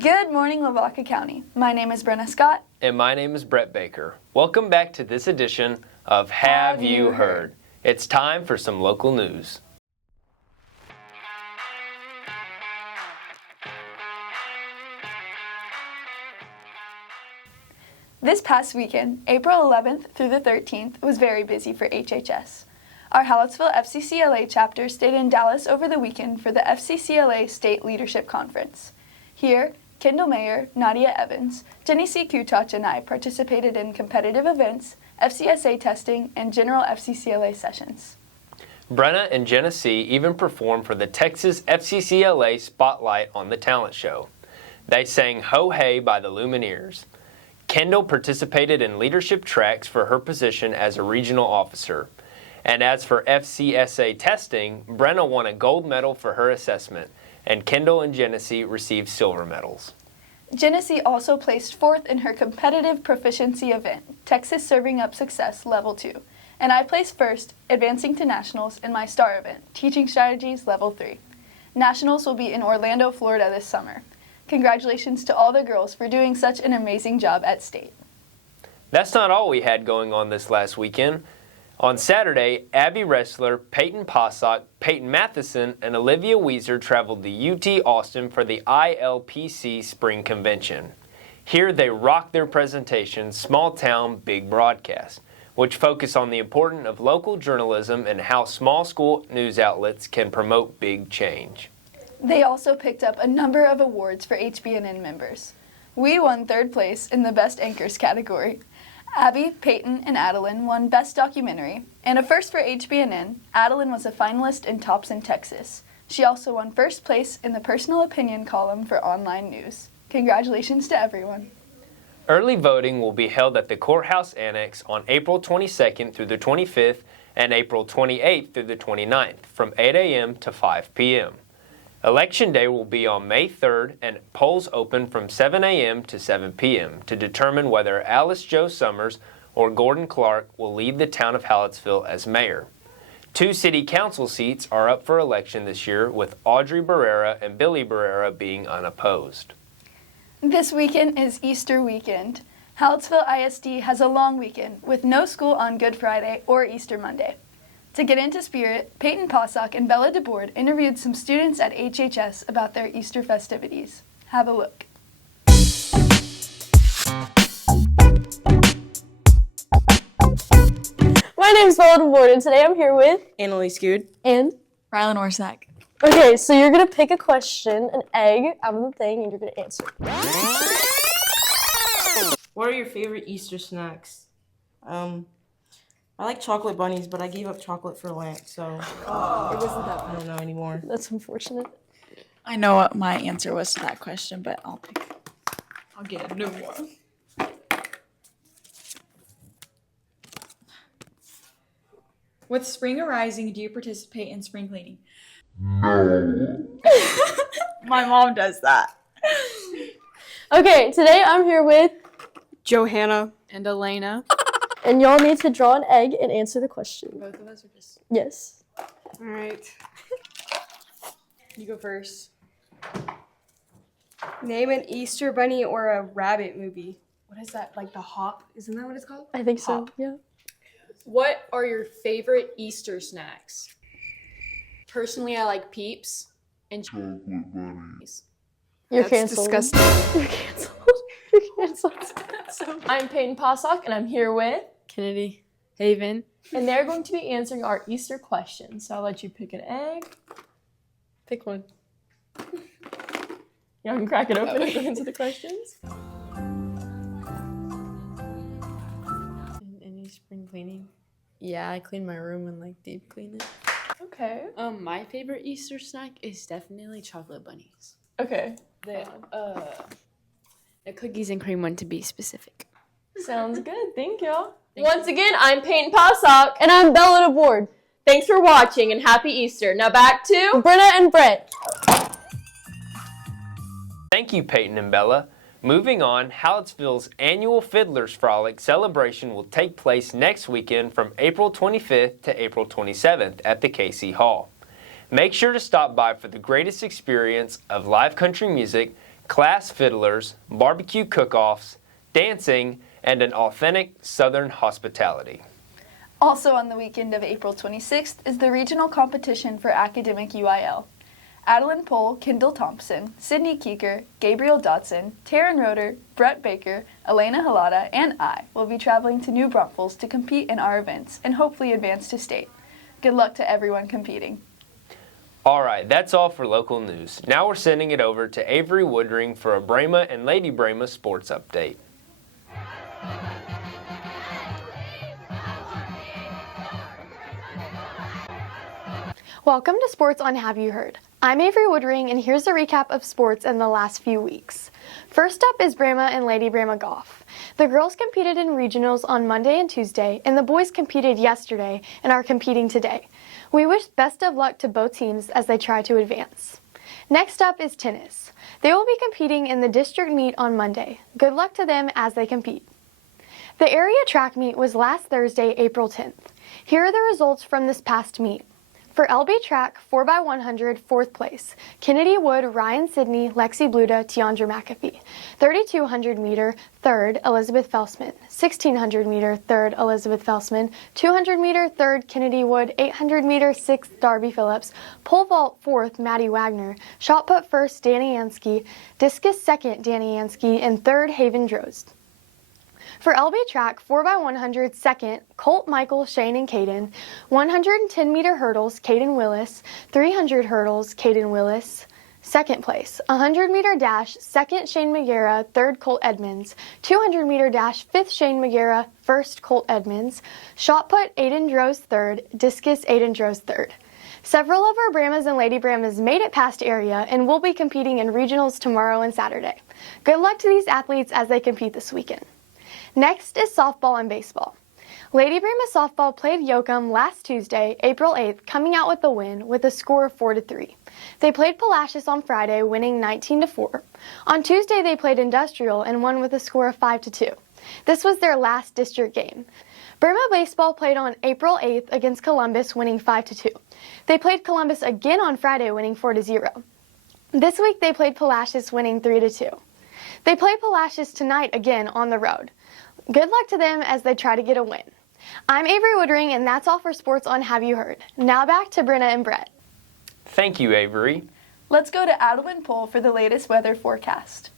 Good morning, Lavaca County. My name is Brenna Scott. And my name is Brett Baker. Welcome back to this edition of Have You Heard? It's time for some local news. This past weekend, April 11th through the 13th, was very busy for HHS. Our Hallettsville FCCLA chapter stayed in Dallas over the weekend for the FCCLA State Leadership Conference. Here, Kendall Mayer, Nadia Evans, Jenny C. Kutach, and I participated in competitive events, FCSA testing, and general FCCLA sessions. Brenna and Jenna C. even performed for the Texas FCCLA Spotlight on the Talent Show. They sang Ho Hey by the Lumineers. Kendall participated in leadership tracks for her position as a regional officer. And as for FCSA testing, Brenna won a gold medal for her assessment, and Kendall and Genesee received silver medals. Genesee also placed fourth in her competitive proficiency event, Texas Serving Up Success Level 2, and I placed first, advancing to Nationals in my STAR event, Teaching Strategies Level 3. Nationals will be in Orlando, Florida this summer. Congratulations to all the girls for doing such an amazing job at state. That's not all we had going on this last weekend. On Saturday, Abby Wrestler, Peyton Possock, Peyton Matheson, and Olivia Weezer traveled to UT Austin for the ILPC Spring Convention. Here they rocked their presentation, Small Town, Big Broadcast, which focus on the importance of local journalism and how small school news outlets can promote big change. They also picked up a number of awards for HBNN members. We won third place in the Best Anchors category. Abby, Peyton, and Adeline won Best Documentary, and a first for HBNN, Adeline was a finalist in Tops in Texas. She also won first place in the Personal Opinion column for online news. Congratulations to everyone. Early voting will be held at the Courthouse Annex on April 22nd through the 25th and April 28th through the 29th from 8 a.m. to 5 p.m. Election Day will be on May 3rd, and polls open from 7 a.m. to 7 p.m. to determine whether Alice Jo Summers or Gordon Clark will lead the town of Hallettsville as mayor. 2 city council seats are up for election this year, with Audrey Barrera and Billy Barrera being unopposed. This weekend is Easter weekend. Hallettsville ISD has a long weekend with no school on Good Friday or Easter Monday. To get into spirit, Peyton Possock and Bella DeBoard interviewed some students at HHS about their Easter festivities. Have a look. My name is Bella DeBoard, and today I'm here with Annalise Good and Rylan Orsack. Okay, so you're gonna pick a question, an egg out of the thing, and you're gonna answer. What are your favorite Easter snacks? I like chocolate bunnies, but I gave up chocolate for Lent, so It wasn't that I don't know anymore. That's unfortunate. I know what my answer was to that question, but I'll get a new one. With Spring Arising, do you participate in spring cleaning? No. My mom does that. Okay, today I'm here with, Johanna. And Elena. and y'all need to draw an egg and answer the question. Both of us are just... Yes. All right. You go first. Name an Easter bunny or a rabbit movie. What is that? Like the Hop? Isn't that what it's called? I think so, Hop. yeah. What are your favorite Easter snacks? Personally, I like Peeps and chocolate bunnies. You're That's canceled. disgusting. You're canceled. You're canceled. I'm Peyton Possock, and I'm here with, Kennedy, Haven. and they're going to be answering our Easter questions. So I'll let you pick an egg. Pick one. Y'all can crack it open and answer the questions. Any spring cleaning? Yeah, I clean my room and like deep clean it. Okay. My favorite Easter snack is definitely chocolate bunnies. Okay. The cookies and cream one to be specific. Sounds good. Thank y'all. Thank Once again, I'm Peyton Possock. And I'm Bella DeBoard. Thanks for watching and happy Easter. Now back to Brenna and Brett. Thank you, Peyton and Bella. Moving on, Hallettsville's annual Fiddler's Frolic celebration will take place next weekend from April 25th to April 27th at the KC Hall. Make sure to stop by for the greatest experience of live country music, class fiddlers, barbecue cook-offs, dancing, and an authentic Southern hospitality. Also on the weekend of April 26th is the regional competition for academic UIL. Adeline Pohl, Kendall Thompson, Sydney Keeker, Gabriel Dotson, Taryn Roeder, Brett Baker, Elena Halada, and I will be traveling to New Braunfels to compete in our events and hopefully advance to state. Good luck to everyone competing. All right, that's all for local news. Now we're sending it over to Avery Woodring for a Brahma and Lady Brahma sports update. Welcome to Sports on Have You Heard? I'm Avery Woodring, and here's a recap of sports in the last few weeks. First up is Brahma and Lady Brahma golf. The girls competed in regionals on Monday and Tuesday, and the boys competed yesterday and are competing today. We wish best of luck to both teams as they try to advance. Next up is tennis. They will be competing in the district meet on Monday. Good luck to them as they compete. The area track meet was last Thursday, April 10th. Here are the results from this past meet. For LB track, 4x100, 4th place, Kennedy Wood, Ryan Sidney, Lexi Bluda, Tiandra McAfee. 3200 meter, 3rd, Elizabeth Felsman. 1600 meter, 3rd, Elizabeth Felsman. 200 meter, 3rd, Kennedy Wood. 800 meter, 6th, Darby Phillips. Pole vault, 4th, Maddie Wagner. Shot put 1st, Danny Ansky. Discus 2nd, Danny Ansky. And 3rd, Haven Drozd. For LB track, 4x100, 2nd, Colt, Michael, Shane, and Caden. 110 meter hurdles, Caden Willis. 300 hurdles, Caden Willis. 2nd place. 100 meter dash, 2nd, Shane Magera. 3rd, Colt Edmonds. 200 meter dash, 5th, Shane Magera. 1st, Colt Edmonds. Shot put, Aiden Drozd 3rd. Discus, Aiden Drozd 3rd. Several of our Brahmas and Lady Brahmas made it past area and will be competing in regionals tomorrow and Saturday. Good luck to these athletes as they compete this weekend. Next is softball and baseball. Lady Brahma softball played Yoakum last Tuesday, April 8th, coming out with a win with a score of 4-3. They played Palacios on Friday, winning 19-4. On Tuesday, they played Industrial and won with a score of 5-2. This was their last district game. Brahma baseball played on April 8th against Columbus, winning 5-2. They played Columbus again on Friday, winning 4-0. This week, they played Palacios, winning 3-2. They play Palacios tonight again on the road. Good luck to them as they try to get a win. I'm Avery Woodring, and that's all for Sports on Have You Heard? Now back to Brenna and Brett. Thank you, Avery. Let's go to Adeline Pohl for the latest weather forecast.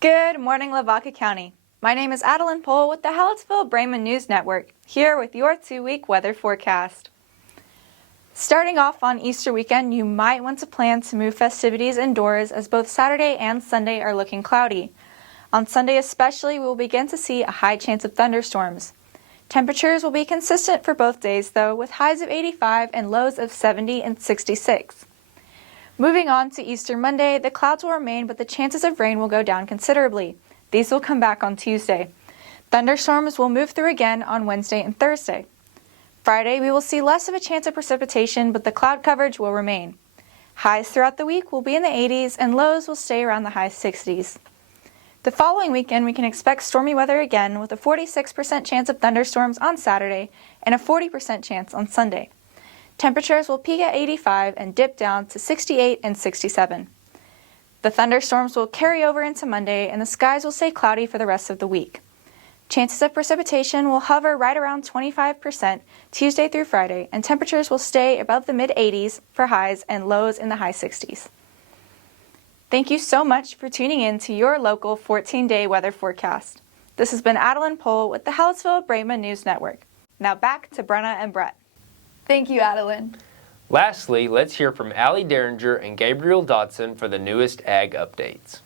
Good morning, Lavaca County. My name is Adeline Pohl with the Hallettsville-Brahma News Network, here with your 2-week weather forecast. Starting off on Easter weekend, you might want to plan to move festivities indoors as both Saturday and Sunday are looking cloudy. On Sunday especially, we will begin to see a high chance of thunderstorms. Temperatures will be consistent for both days though, with highs of 85 and lows of 70 and 66. Moving on to Easter Monday, the clouds will remain but the chances of rain will go down considerably. These will come back on Tuesday. Thunderstorms will move through again on Wednesday and Thursday. Friday, we will see less of a chance of precipitation, but the cloud coverage will remain. Highs throughout the week will be in the 80s, and lows will stay around the high 60s. The following weekend, we can expect stormy weather again with a 46% chance of thunderstorms on Saturday and a 40% chance on Sunday. Temperatures will peak at 85 and dip down to 68 and 67. The thunderstorms will carry over into Monday, and the skies will stay cloudy for the rest of the week. Chances of precipitation will hover right around 25% Tuesday through Friday, and temperatures will stay above the mid-80s for highs and lows in the high 60s. Thank you so much for tuning in to your local 14-day weather forecast. This has been Adeline Pohl with the Hallettsville-Brahma News Network. Now back to Brenna and Brett. Thank you, Adeline. Lastly, let's hear from Allie Derringer and Gabriel Dotson for the newest ag updates.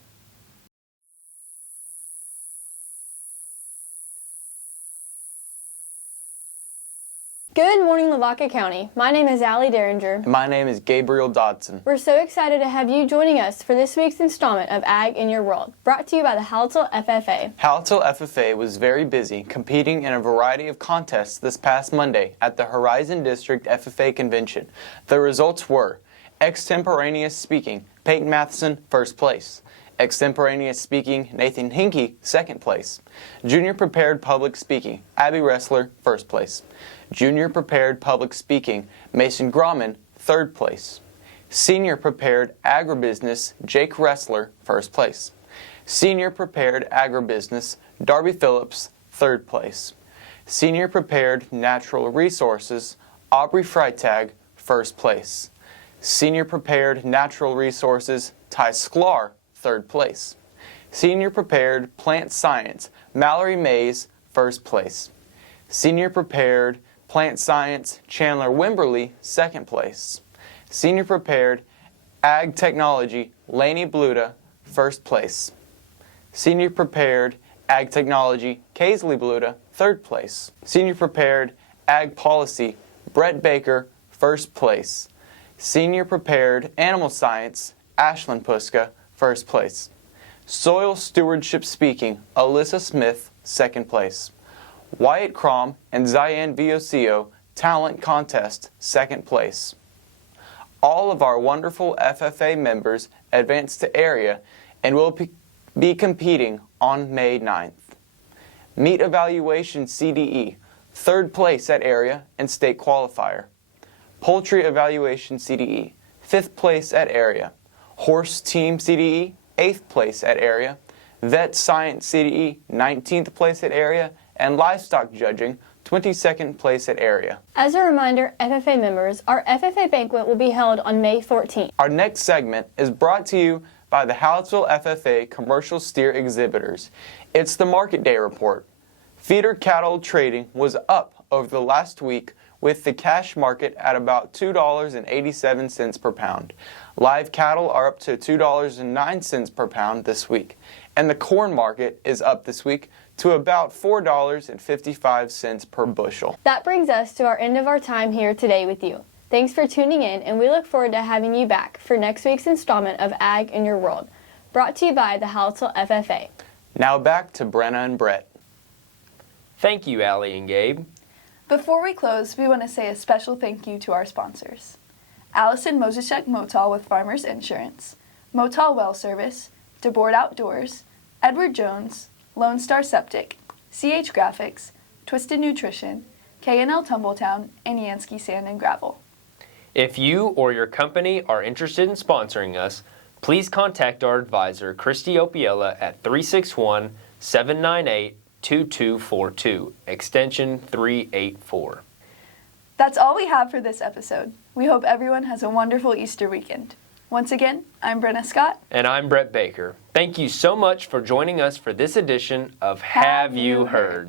Good morning, Lavaca County. My name is Allie Derringer. And my name is Gabriel Dodson. We're so excited to have you joining us for this week's installment of Ag in Your World, brought to you by the Hallettsville FFA. Hallettsville FFA was very busy competing in a variety of contests this past Monday at the Horizon District FFA Convention. The results were extemporaneous speaking, Peyton Matheson, first place. Extemporaneous Speaking, Nathan Hinkey, 2nd place. Junior Prepared Public Speaking, Abby Ressler, 1st place. Junior Prepared Public Speaking, Mason Grauman, 3rd place. Senior Prepared Agribusiness, Jake Ressler, 1st place. Senior Prepared Agribusiness, Darby Phillips, 3rd place. Senior Prepared Natural Resources, Aubrey Freitag, 1st place. Senior Prepared Natural Resources, Ty Sklar, 3rd place. Senior Prepared Plant Science, Mallory Mays, 1st place. Senior Prepared Plant Science, Chandler Wimberly, 2nd place. Senior Prepared Ag Technology, Laney Bluta, 1st place. Senior Prepared Ag Technology, Kaisley Bluta, 3rd place. Senior Prepared Ag Policy, Brett Baker, 1st place. Senior Prepared Animal Science, Ashlyn Puska, 1st place. Soil Stewardship Speaking, Alyssa Smith, 2nd place. Wyatt Crom and Zian Viocio, Talent Contest, 2nd place. All of our wonderful FFA members advanced to area and will be competing on May 9th. Meet Evaluation CDE, 3rd place at area and state qualifier. Poultry Evaluation CDE, 5th place at area. Horse Team CDE, 8th place at area. Vet Science CDE, 19th place at area. And Livestock Judging, 22nd place at area. As a reminder, FFA members, our FFA banquet will be held on May 14th. Our next segment is brought to you by the Hallettsville FFA Commercial Steer Exhibitors. It's the Market Day Report. Feeder cattle trading was up over the last week, with the cash market at about $2.87 per pound. Live cattle are up to $2.09 per pound this week, and the corn market is up this week to about $4.55 per bushel. That brings us to our end of our time here today with you. Thanks for tuning in, and we look forward to having you back for next week's installment of Ag in Your World, brought to you by the Hallettsville FFA. Now back to Brenna and Brett. Thank you, Allie and Gabe. Before we close, we want to say a special thank you to our sponsors. Allison Moseshek Motal with Farmers Insurance, Motal Well Service, DeBoard Outdoors, Edward Jones, Lone Star Septic, CH Graphics, Twisted Nutrition, K&L Tumbletown, and Yansky Sand and Gravel. If you or your company are interested in sponsoring us, please contact our advisor, Christy Opiella, at 361-798-2242, extension 384. That's all we have for this episode. We hope everyone has a wonderful Easter weekend. Once again, I'm Brenna Scott. And I'm Brett Baker. Thank you so much for joining us for this edition of Have You Heard?